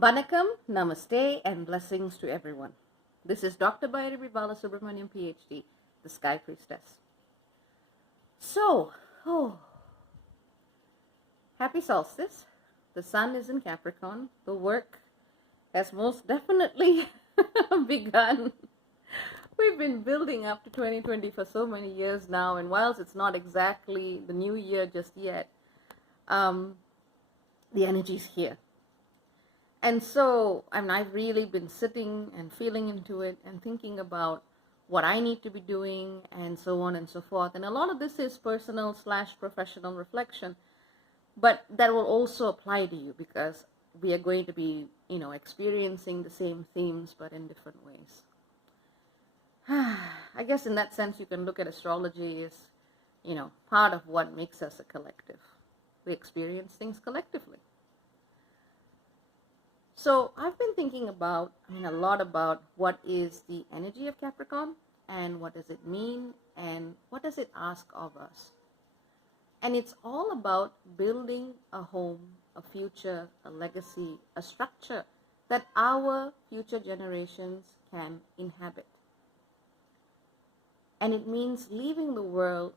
Vanakkam, Namaste, and blessings to everyone. This is Dr. Bhairavi Balasubramaniam, PhD, the Sky Priestess. So, happy solstice. The sun is in Capricorn. The work has most definitely begun. We've been building up to 2020 for so many years now, and whilst it's not exactly the new year just yet, the energy's here. And so, I've really been sitting and feeling into it and thinking about what I need to be doing and so on and so forth. And a lot of this is personal/professional reflection, but that will also apply to you because we are going to be, experiencing the same themes but in different ways. I guess in that sense, you can look at astrology as, part of what makes us a collective. We experience things collectively. So I've been thinking about, a lot about what is the energy of Capricorn and what does it mean and what does it ask of us. And it's all about building a home, a future, a legacy, a structure that our future generations can inhabit. And it means leaving the world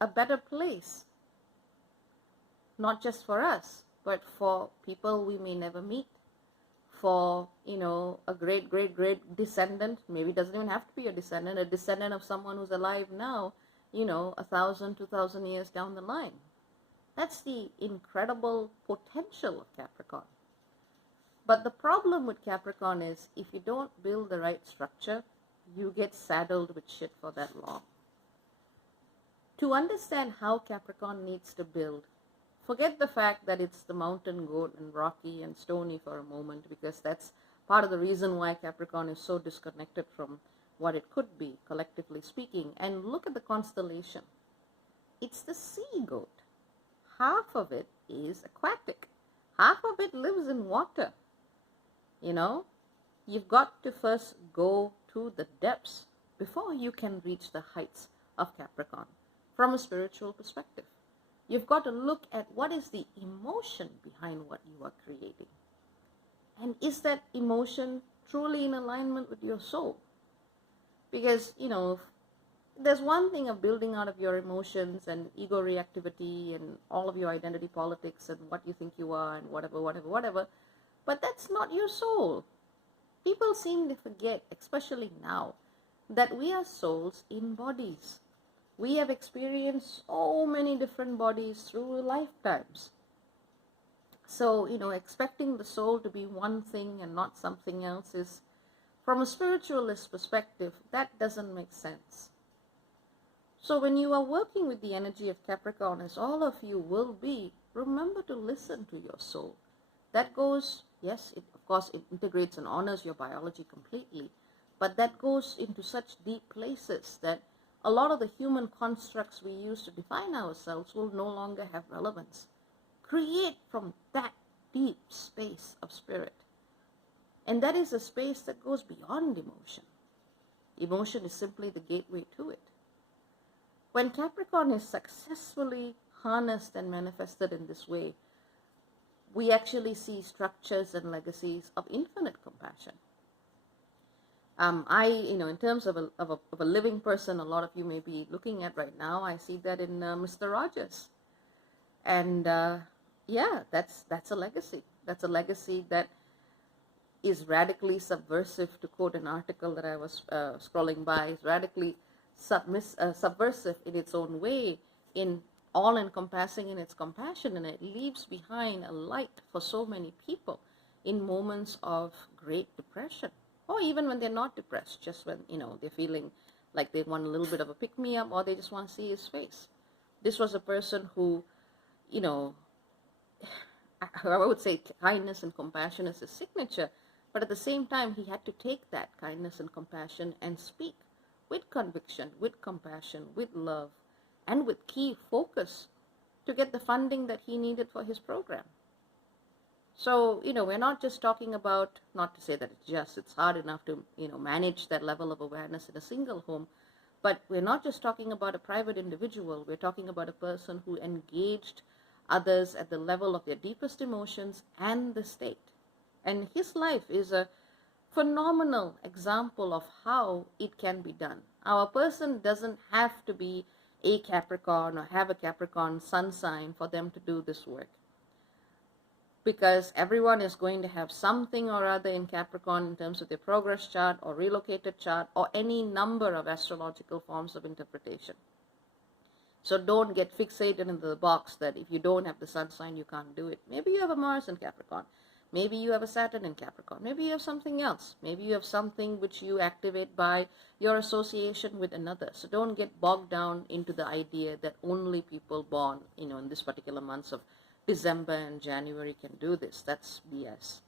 a better place, not just for us, but for people we may never meet, for, a great descendant. Maybe it doesn't even have to be a descendant of someone who's alive now, 1,000, 2,000 years down the line. That's the incredible potential of Capricorn. But the problem with Capricorn is if you don't build the right structure, you get saddled with shit for that long. To understand how Capricorn needs to build, forget the fact that it's the mountain goat and rocky and stony for a moment, because that's part of the reason why Capricorn is so disconnected from what it could be, collectively speaking. And look at the constellation. It's the sea goat. Half of it is aquatic. Half of it lives in water. You've got to first go to the depths before you can reach the heights of Capricorn from a spiritual perspective. You've got to look at what is the emotion behind what you are creating. And is that emotion truly in alignment with your soul? Because, there's one thing of building out of your emotions and ego reactivity and all of your identity politics and what you think you are and whatever. But that's not your soul. People seem to forget, especially now, that we are souls in bodies. We have experienced so many different bodies through lifetimes. So, expecting the soul to be one thing and not something else is, from a spiritualist perspective, that doesn't make sense. So when you are working with the energy of Capricorn, as all of you will be, remember to listen to your soul. That goes, yes, of course, it integrates and honors your biology completely, but that goes into such deep places that a lot of the human constructs we use to define ourselves will no longer have relevance. Create from that deep space of spirit. And that is a space that goes beyond emotion. Emotion is simply the gateway to it. When Capricorn is successfully harnessed and manifested in this way, we actually see structures and legacies of infinite compassion. In terms of a living person, a lot of you may be looking at right now, I see that in Mr. Rogers. And that's a legacy. That's a legacy that is radically subversive, to quote an article that I was scrolling by, is radically subversive in its own way, in all-encompassing in its compassion, and it leaves behind a light for so many people in moments of great depression. Or even when they're not depressed, just when, they're feeling like they want a little bit of a pick-me-up, or they just want to see his face. This was a person who, I would say kindness and compassion is his signature, but at the same time, he had to take that kindness and compassion and speak with conviction, with compassion, with love, and with key focus to get the funding that he needed for his program. So, we're not just talking about, not to say that it's hard enough to, manage that level of awareness in a single home, but we're not just talking about a private individual. We're talking about a person who engaged others at the level of their deepest emotions and the state. And his life is a phenomenal example of how it can be done. Our person doesn't have to be a Capricorn or have a Capricorn sun sign for them to do this work, because everyone is going to have something or other in Capricorn in terms of their progress chart or relocated chart or any number of astrological forms of interpretation. So don't get fixated into the box that if you don't have the sun sign, you can't do it. Maybe you have a Mars in Capricorn. Maybe you have a Saturn in Capricorn. Maybe you have something else. Maybe you have something which you activate by your association with another. So don't get bogged down into the idea that only people born, in this particular months of December and January can do this. That's BS.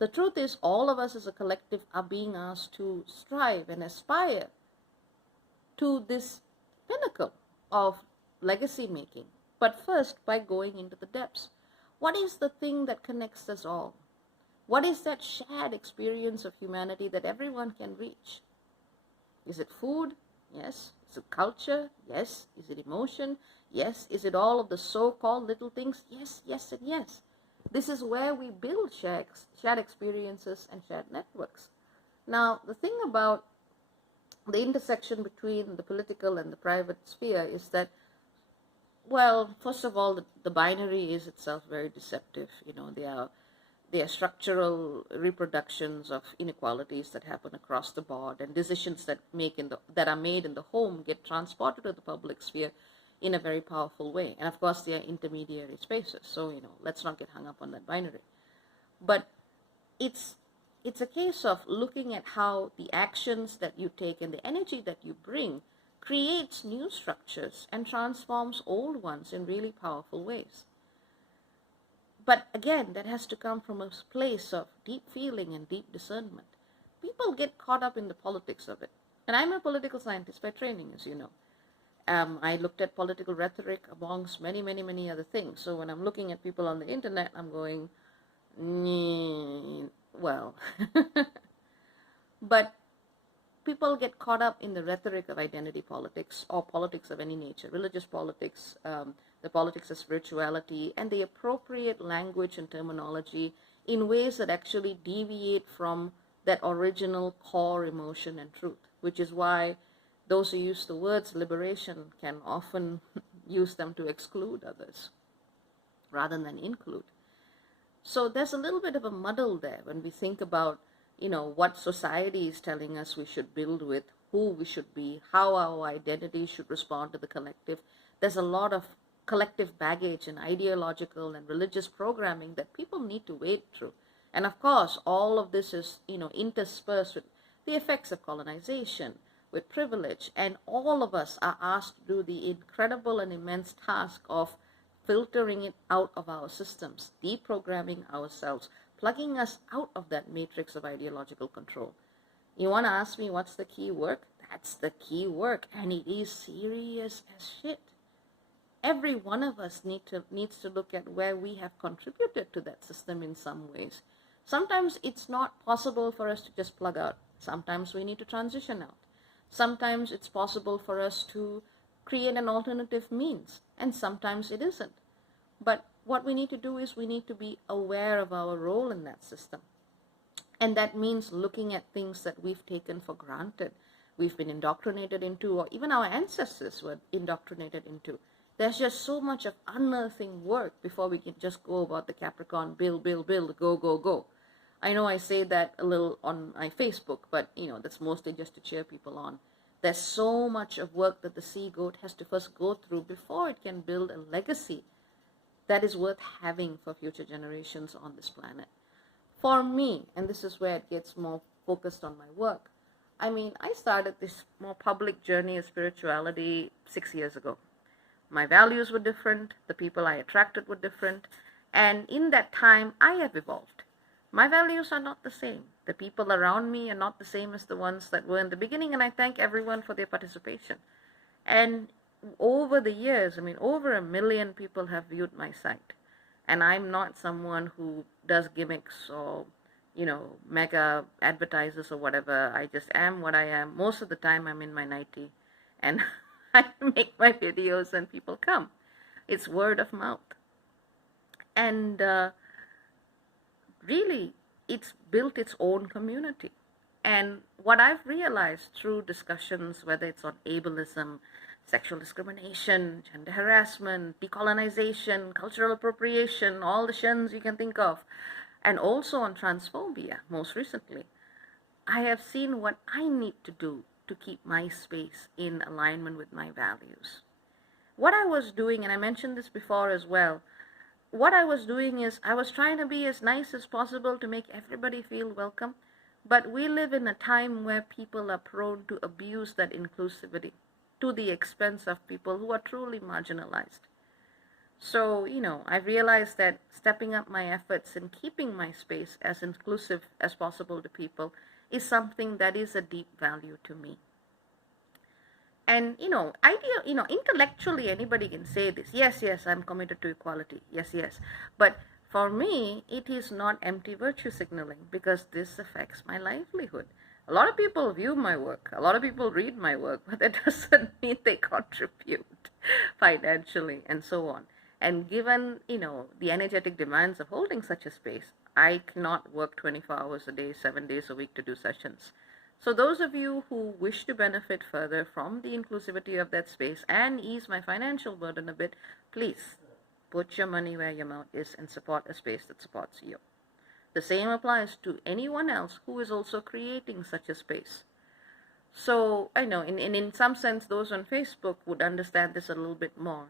The truth is, all of us as a collective are being asked to strive and aspire to this pinnacle of legacy making, but first by going into the depths. What is the thing that connects us all? What is that shared experience of humanity that everyone can reach? Is it food? Yes. Is it culture? Yes. Is it emotion? Yes. Is it all of the so-called little things? Yes, yes, and yes. This is where we build shared experiences and shared networks. Now, the thing about the intersection between the political and the private sphere is that, well, first of all, the binary is itself very deceptive. They are structural reproductions of inequalities that happen across the board, and decisions that are made in the home get transported to the public sphere in a very powerful way. And of course, they are intermediary spaces. So, let's not get hung up on that binary. But it's a case of looking at how the actions that you take and the energy that you bring creates new structures and transforms old ones in really powerful ways. But again, that has to come from a place of deep feeling and deep discernment. People get caught up in the politics of it. And I'm a political scientist by training, as you know. I looked at political rhetoric amongst many, many, many other things. So when I'm looking at people on the internet, I'm going, well. But people get caught up in the rhetoric of identity politics or politics of any nature, religious politics, the politics of spirituality, and the appropriate language and terminology in ways that actually deviate from that original core emotion and truth, which is why those who use the words liberation can often use them to exclude others rather than include. So there's a little bit of a muddle there when we think about what society is telling us we should build with, who we should be, how our identity should respond to the collective. There's a lot of collective baggage and ideological and religious programming that people need to wade through. And of course, all of this is, interspersed with the effects of colonization, with privilege, and all of us are asked to do the incredible and immense task of filtering it out of our systems, deprogramming ourselves, plugging us out of that matrix of ideological control. You want to ask me what's the key work? That's the key work, and it is serious as shit. Every one of us needs to look at where we have contributed to that system in some ways. Sometimes it's not possible for us to just plug out. Sometimes we need to transition out. Sometimes it's possible for us to create an alternative means, and sometimes it isn't. But what we need to do is we need to be aware of our role in that system. And that means looking at things that we've taken for granted, we've been indoctrinated into, or even our ancestors were indoctrinated into. There's just so much of unearthing work before we can just go about the Capricorn, build, go, go, go. I know I say that a little on my Facebook, but that's mostly just to cheer people on. There's so much of work that the sea goat has to first go through before it can build a legacy that is worth having for future generations on this planet. For me, and this is where it gets more focused on my work, I started this more public journey of spirituality 6 years ago. My values were different, the people I attracted were different, and in that time, I have evolved. My values are not the same. The people around me are not the same as the ones that were in the beginning, and I thank everyone for their participation. And over the years, over 1 million people have viewed my site. And I'm not someone who does gimmicks or, mega advertisers or whatever. I just am what I am. Most of the time I'm in my nightie and I make my videos and people come. It's word of mouth. And really it's built its own community. And what I've realized through discussions, whether it's on ableism, sexual discrimination, gender harassment, decolonization, cultural appropriation, all the shins you can think of, and also on transphobia most recently, I have seen what I need to do to keep my space in alignment with my values. What I was doing, and I mentioned this before as well, what I was doing is I was trying to be as nice as possible to make everybody feel welcome, but we live in a time where people are prone to abuse that inclusivity to the expense of people who are truly marginalized. So, I realized that stepping up my efforts in keeping my space as inclusive as possible to people is something that is a deep value to me. And, intellectually anybody can say this. Yes, yes, I'm committed to equality. Yes, yes. But for me, it is not empty virtue signaling because this affects my livelihood. A lot of people view my work. A lot of people read my work, but that doesn't mean they contribute financially and so on. And given, the energetic demands of holding such a space, I cannot work 24 hours a day, 7 days a week to do sessions. So those of you who wish to benefit further from the inclusivity of that space and ease my financial burden a bit, please put your money where your mouth is and support a space that supports you. The same applies to anyone else who is also creating such a space. So I know in some sense those on Facebook would understand this a little bit more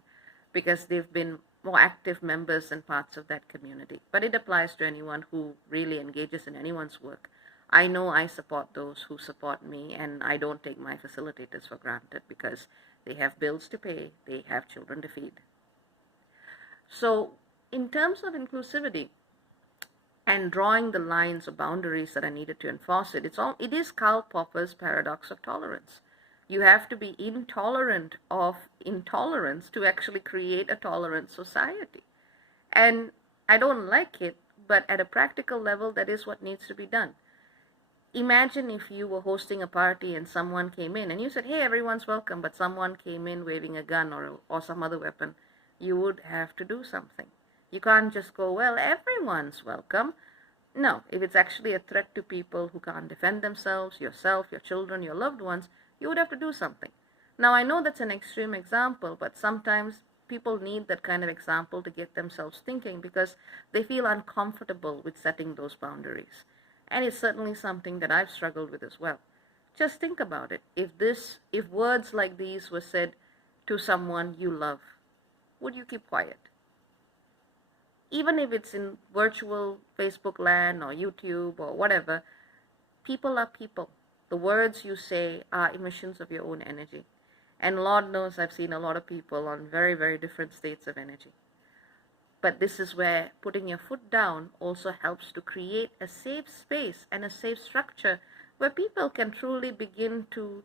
because they've been more active members and parts of that community. But it applies to anyone who really engages in anyone's work. I know I support those who support me, and I don't take my facilitators for granted because they have bills to pay, they have children to feed. So in terms of inclusivity and drawing the lines or boundaries that are needed to enforce it, it is Karl Popper's paradox of tolerance. You have to be intolerant of intolerance to actually create a tolerant society. And I don't like it, but at a practical level, that is what needs to be done. Imagine if you were hosting a party and someone came in and you said, hey, everyone's welcome, but someone came in waving a gun or some other weapon. You would have to do something. You can't just go, well, everyone's welcome. No, if it's actually a threat to people who can't defend themselves, yourself, your children, your loved ones, you would have to do something. Now, I know that's an extreme example, but sometimes people need that kind of example to get themselves thinking because they feel uncomfortable with setting those boundaries. And it's certainly something that I've struggled with as well. Just think about it. If words like these were said to someone you love, would you keep quiet? Even if it's in virtual Facebook land or YouTube or whatever, people are people. The words you say are emissions of your own energy. And Lord knows I've seen a lot of people on very, very different states of energy. But this is where putting your foot down also helps to create a safe space and a safe structure where people can truly begin to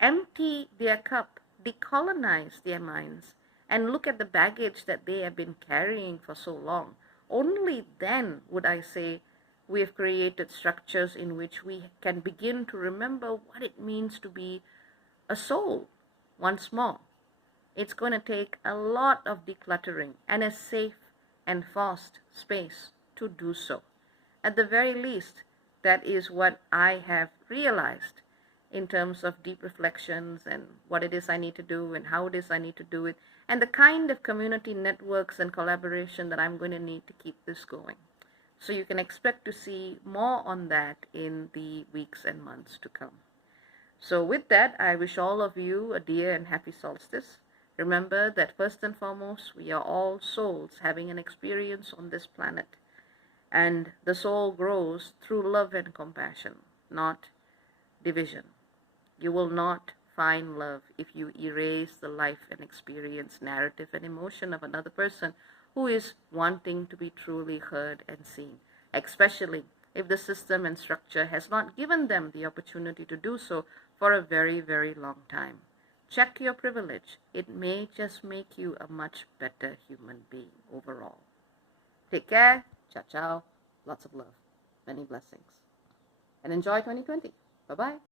empty their cup, decolonize their minds, and look at the baggage that they have been carrying for so long. Only then would I say we have created structures in which we can begin to remember what it means to be a soul once more. It's going to take a lot of decluttering and a safe and fast space to do so. At the very least, that is what I have realized in terms of deep reflections and what it is I need to do and how it is I need to do it, and the kind of community networks and collaboration that I'm going to need to keep this going. So you can expect to see more on that in the weeks and months to come. So with that, I wish all of you a dear and happy solstice. Remember that first and foremost, we are all souls having an experience on this planet. And the soul grows through love and compassion, not division. You will not find love if you erase the life and experience, narrative and emotion of another person who is wanting to be truly heard and seen, especially if the system and structure has not given them the opportunity to do so for a very, very long time. Check your privilege. It may just make you a much better human being overall. Take care. Ciao, ciao. Lots of love. Many blessings. And enjoy 2020. Bye-bye.